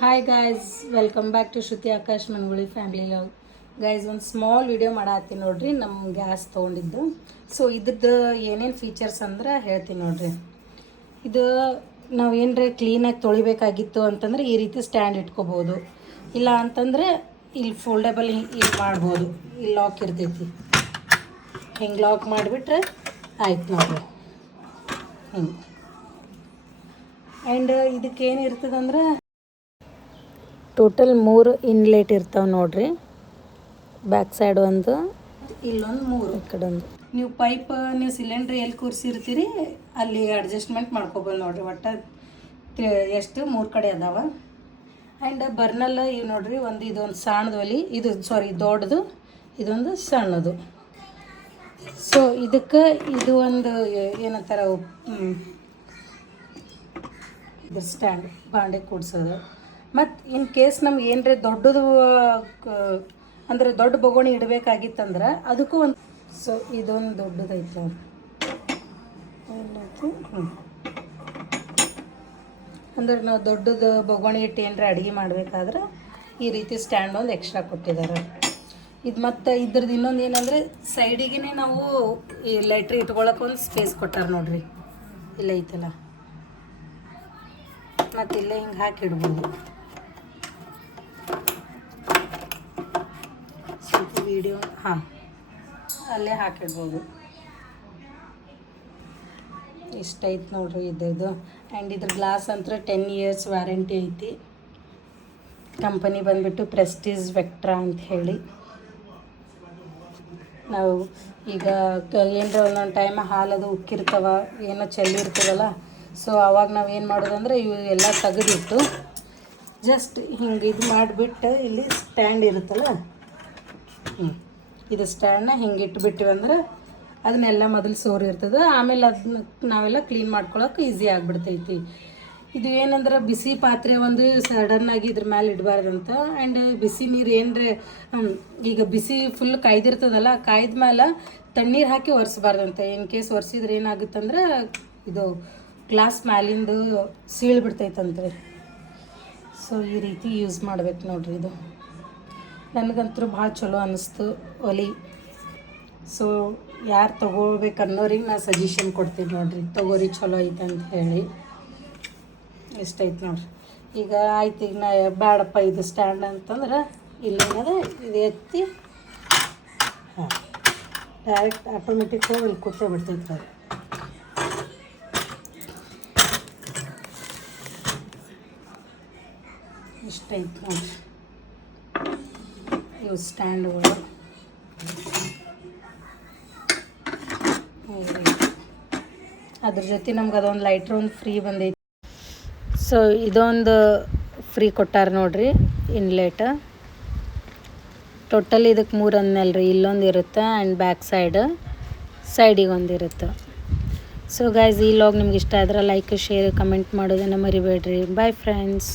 Hi guys, welcome back to Shruti Akash Mangulli family love. Guys, ಒಂದು small video ಮಾಡತ್ತೀನಿ ನೋಡ್ರಿ. ನಮ್ಮ ಗ್ಯಾಸ್ ತೊಗೊಂಡಿದ್ದು. ಸೊ ಇದ್ರದ್ದು ಏನೇನು ಫೀಚರ್ಸ್ ಅಂದ್ರೆ ಹೇಳ್ತೀನಿ ನೋಡ್ರಿ. ಇದು ನಾವು ಏನರ ಕ್ಲೀನಾಗಿ ತೊಳಿಬೇಕಾಗಿತ್ತು ಅಂತಂದ್ರೆ ಈ ರೀತಿ ಸ್ಟ್ಯಾಂಡ್ ಇಟ್ಕೋಬೋದು. ಇಲ್ಲ ಅಂತಂದರೆ ಇಲ್ಲಿ ಫೋಲ್ಡೇಬಲ್ ಇಲ್ಲಿ ಮಾಡ್ಬೋದು. ಇಲ್ಲಿ ಲಾಕ್ ಇರ್ತೈತಿ, ಹಿಂಗೆ ಲಾಕ್ ಮಾಡಿಬಿಟ್ರೆ ಆಯ್ತು ನೋಡ್ರಿ. ಹಿಂಗೆ ಆ್ಯಂಡ್ ಇದಕ್ಕೇನು ಇರ್ತದಂದ್ರೆ ಟೋಟಲ್ 3 ಇನ್ಲೆಟ್ ಇರ್ತಾವೆ ನೋಡ್ರಿ. ಬ್ಯಾಕ್ ಸೈಡ್ ಒಂದು, ಇಲ್ಲೊಂದು 3, ಈ ಕಡೆ ಒಂದು. ನೀವು ಪೈಪ್ ನೀವು ಸಿಲಿಂಡ್ರ್ ಎಲ್ಲಿ ಕೂರಿಸಿರ್ತೀರಿ ಅಲ್ಲಿ ಅಡ್ಜಸ್ಟ್ಮೆಂಟ್ ಮಾಡ್ಕೊಬೋದು ನೋಡ್ರಿ. ಒಟ್ಟು ಎಷ್ಟು 3 ಕಡೆ ಅದಾವ. ಆ್ಯಂಡ್ ಬರ್ನಲ್ಲ ಇವು ನೋಡ್ರಿ, ಇದೊಂದು ಸಣ್ಣದು ಒಲಿ, ಇದು ದೊಡ್ಡದು, ಇದೊಂದು ಸಣ್ಣದು. ಸೊ ಇದಕ್ಕೆ ಇದು ಒಂದು ಏನಂತಾರ ಇದು ಸ್ಟ್ಯಾಂಡ್ ಬಾಂಡೆ ಕೂಡ್ಸೋದು. ಮತ್ತು ಇನ್ ಕೇಸ್ ನಮ್ಗೆ ಏನರ ದೊಡ್ಡದು ಅಂದರೆ ದೊಡ್ಡ ಬೊಗೋಣಿ ಇಡಬೇಕಾಗಿತ್ತಂದ್ರೆ ಅದಕ್ಕೂ ಒಂದು. ಸೊ ಇದೊಂದು ದೊಡ್ಡದೈತೆ ಅಂದ್ರೆ ನಾವು ದೊಡ್ಡದು ಬೊಗೋಣಿ ಇಟ್ಟು ಏನರ ಅಡುಗೆ ಮಾಡಬೇಕಾದ್ರೆ ಈ ರೀತಿ ಸ್ಟ್ಯಾಂಡ್ ಒಂದು ಎಕ್ಸ್ಟ್ರಾ ಕೊಟ್ಟಿದ್ದಾರೆ. ಇದು ಮತ್ತು ಇದ್ರದ್ದು ಇನ್ನೊಂದು ಏನಂದರೆ ಸೈಡಿಗೆ ನಾವು ಈ ಲೈಟ್ರ್ ಇಟ್ಕೊಳಕ್ಕೆ ಒಂದು ಸ್ಪೇಸ್ ಕೊಟ್ಟಾರ ನೋಡ್ರಿ. ಇಲ್ಲ ಐತಲ್ಲ, ಮತ್ತು ಇಲ್ಲೇ ಹಿಂಗೆ ಹಾಕಿಡ್ಬೋದು. ಸ್ವಲ್ಪ ವಿಡಿಯೋ ಅಲ್ಲೇ ಹಾಕಿಡ್ಬೋದು. ಇಷ್ಟೈತೆ ನೋಡ್ರಿ ಇದು. ಆ್ಯಂಡ್ ಇದ್ರ ಗ್ಲಾಸ್ ಅಂತ 10 years ವ್ಯಾರಂಟಿ ಐತಿ. ಕಂಪನಿ ಬಂದುಬಿಟ್ಟು ಪ್ರೆಸ್ಟೀಜ್ ವೆಕ್ಟ್ರಾ ಅಂತ ಹೇಳಿ. ನಾವು ಈಗ ಏನರ ಒಂದೊಂದು ಟೈಮ್ ಹಾಲದು ಉಕ್ಕಿರ್ತಾವ, ಏನೋ ಚೆಲ್ಲಿರ್ತದಲ್ಲ. ಸೊ ಅವಾಗ ನಾವು ಏನು ಮಾಡೋದಂದ್ರೆ ಇವು ಎಲ್ಲ ತೆಗೆದಿಟ್ಟು ಜಸ್ಟ್ ಹಿಂಗೆ ಇದು ಮಾಡಿಬಿಟ್ಟು ಇಲ್ಲಿ ಸ್ಟ್ಯಾಂಡ್ ಇರುತ್ತಲ್ಲ, ಇದು ಸ್ಟ್ಯಾಂಡನ್ನ ಹಿಂಗೆ ಇಟ್ಬಿಟ್ಟಿವಂದ್ರೆ ಅದನ್ನೆಲ್ಲ ಮೊದಲು ಸೋರಿರ್ತದೆ. ಆಮೇಲೆ ಅದನ್ನ ನಾವೆಲ್ಲ ಕ್ಲೀನ್ ಮಾಡ್ಕೊಳಕ್ಕೆ ಈಸಿ ಆಗಿಬಿಡ್ತೈತಿ. ಇದು ಏನಂದ್ರೆ ಬಿಸಿ ಪಾತ್ರೆ ಒಂದು ಸಡನ್ನಾಗಿ ಇದ್ರ ಮೇಲೆ ಇಡಬಾರ್ದಂತ. ಆ್ಯಂಡ್ ಬಿಸಿ ನೀರು ಏನರೆ ಈಗ ಬಿಸಿ ಫುಲ್ ಕಾಯ್ದಿರ್ತದಲ್ಲ, ಕಾಯ್ದ ಮೇಲೆ ತಣ್ಣೀರು ಹಾಕಿ ಒರೆಸ್ಬಾರ್ದಂತ. ಇನ್ ಕೇಸ್ ಒರೆಸಿದ್ರೆ ಏನಾಗುತ್ತಂದ್ರೆ ಇದು ಗ್ಲಾಸ್ ಮ್ಯಾಲಿಂದು ಸೀಳ್ಬಿಡ್ತೈತಂತ್ರಿ. ಸೊ ಈ ರೀತಿ ಯೂಸ್ ಮಾಡ್ಬೇಕು ನೋಡ್ರಿ. ಇದು ನನಗಂತೂ ಭಾಳ ಚಲೋ ಅನ್ನಿಸ್ತು ಒಲಿ. ಸೊ ಯಾರು ತೊಗೋಬೇಕು ಅನ್ನೋರಿಗೆ ನಾನು ಸಜೆಷನ್ ಕೊಡ್ತೀನಿ ನೋಡ್ರಿ, ತೊಗೋರಿ ಚಲೋ ಐತೆ ಅಂತ ಹೇಳಿ. ಎಷ್ಟೈತೆ ನೋಡ್ರಿ. ಈಗ ಆಯ್ತು, ಈಗ ನಾ ಬೇಡಪ್ಪ ಇದು ಸ್ಟ್ಯಾಂಡ್ ಅಂತಂದ್ರೆ ಇಲ್ಲೇನದ ಇದು ಎತ್ತಿ ಡೈರೆಕ್ಟ್ ಆಟೋಮೆಟಿಕ್ ಹೋಗಿ ಇಲ್ಲಿ ಕೂತೇ ಬಿಡ್ತೈತೆ ಅದು. ಇಷ್ಟೈತೆ ನೋಡ್ರಿ ಇವು ಸ್ಟ್ಯಾಂಡ್ಗಳು. ಅದ್ರ ಜೊತೆ ನಮ್ಗೆ ಅದೊಂದು ಲೈಟ್ರ್ ಒಂದು ಫ್ರೀ ಬಂದೈತಿ. ಸೊ ಇದೊಂದು ಫ್ರೀ ಕೊಟ್ಟಾರ ನೋಡ್ರಿ ಇನ್ಲೆಟ್. ಟೋಟಲ್ ಇದಕ್ಕೆ 3 ಅಂದ್ನಲ್ರಿ, ಇಲ್ಲೊಂದು ಇರುತ್ತೆ ಆ್ಯಂಡ್ ಬ್ಯಾಕ್ ಸೈಡಿಗೆ ಒಂದು ಇರುತ್ತೆ. ಸೊ ಗೈಸ್, ಈ ಲಾಗ್ ನಿಮ್ಗೆ ಇಷ್ಟ ಆದ್ರೆ ಲೈಕ್, ಶೇರ್, ಕಮೆಂಟ್ ಮಾಡೋದನ್ನು ಮರಿಬೇಡ್ರಿ. Bye friends.